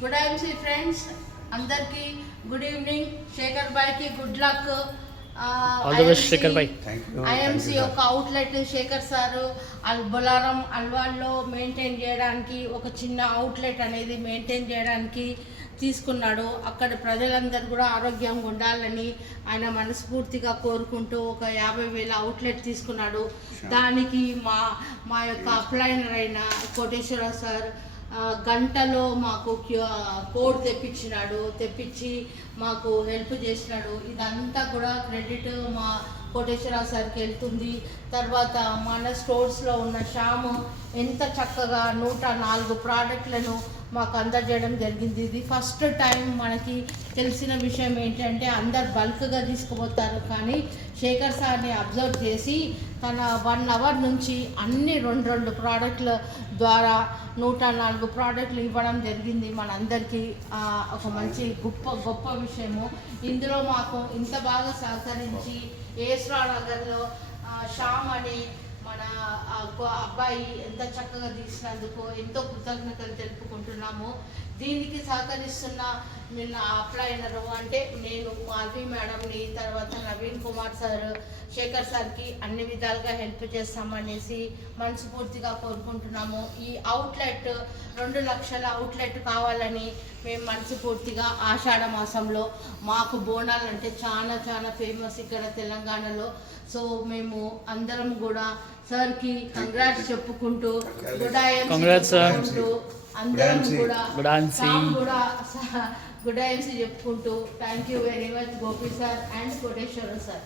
Good IMC friends అందరికి good evening. Shekhar బాయ్కి good luck. All the best Shekhar bhai. IMC యొక్క outlet Shekhar sir Bolarum అల్వాల్లో maintain చేయడానికి ఒక చిన్న అవుట్లెట్ అనేది మెయింటైన్ చేయడానికి తీసుకున్నాడు. అక్కడ ప్రజలందరూ కూడా ఆరోగ్యంగా ఉండాలని ఆయన మనస్ఫూర్తిగా కోరుకుంటూ ఒక 50,000 అవుట్లెట్ తీసుకున్నాడు. దానికి మా యొక్క అప్లైనర్ అయిన కోటేశ్వర సార్ గంటలో మాకు కోడ్ తెప్పించి మాకు హెల్ప్ చేసినాడు. ఇదంతా కూడా క్రెడిట్ మా కోటేశ్వర సార్కి వెళ్తుంది. తర్వాత మన స్టోర్స్లో ఉన్న శ్యాము ఎంత చక్కగా 104 ప్రోడక్ట్లను మాకు అందజేయడం జరిగింది. ఇది ఫస్ట్ టైం మనకి తెలిసిన విషయం ఏంటంటే అందరు బల్క్గా తీసుకుపోతారు, కానీ శేఖర్ సార్ని అబ్జర్వ్ చేసి తన 1 అవర్ నుంచి అన్ని రెండు ప్రోడక్ట్ల ద్వారా 104 ప్రోడక్ట్లు ఇవ్వడం జరిగింది మనందరికీ. ఒక మంచి గొప్ప విషయము. ఇందులో మాకు ఇంత బాగా సహకరించి ఏస్రా నగర్లో శ్యామ్ అని మన అబ్బాయి ఎంత చక్కగా తీసినందుకు ఎంతో కృతజ్ఞతలు తెలుపుకుంటున్నాము. దీనికి సహకరిస్తున్న నిన్న అప్లైనరు అంటే నేను మాధవి మేడంని, తర్వాత నవీన్ కుమార్ సార్, శేఖర్ సార్కి అన్ని విధాలుగా హెల్ప్ చేస్తామనేసి మనస్ఫూర్తిగా కోరుకుంటున్నాము. ఈ అవుట్లెట్ 2 లక్షల అవుట్లెట్ కావాలని మేము మనస్ఫూర్తిగా ఆషాఢ మాసంలో మాకు బోనాలు అంటే చాలా ఫేమస్ ఇక్కడ తెలంగాణలో. సో మేము అందరం కూడా సార్కి కంగ్రాట్స్ చెప్పుకుంటూ అందరం కూడా గుడ్ ఐఎంసీ చెప్పుకుంటూ thank you very much Gopi sir and Koteswara sir.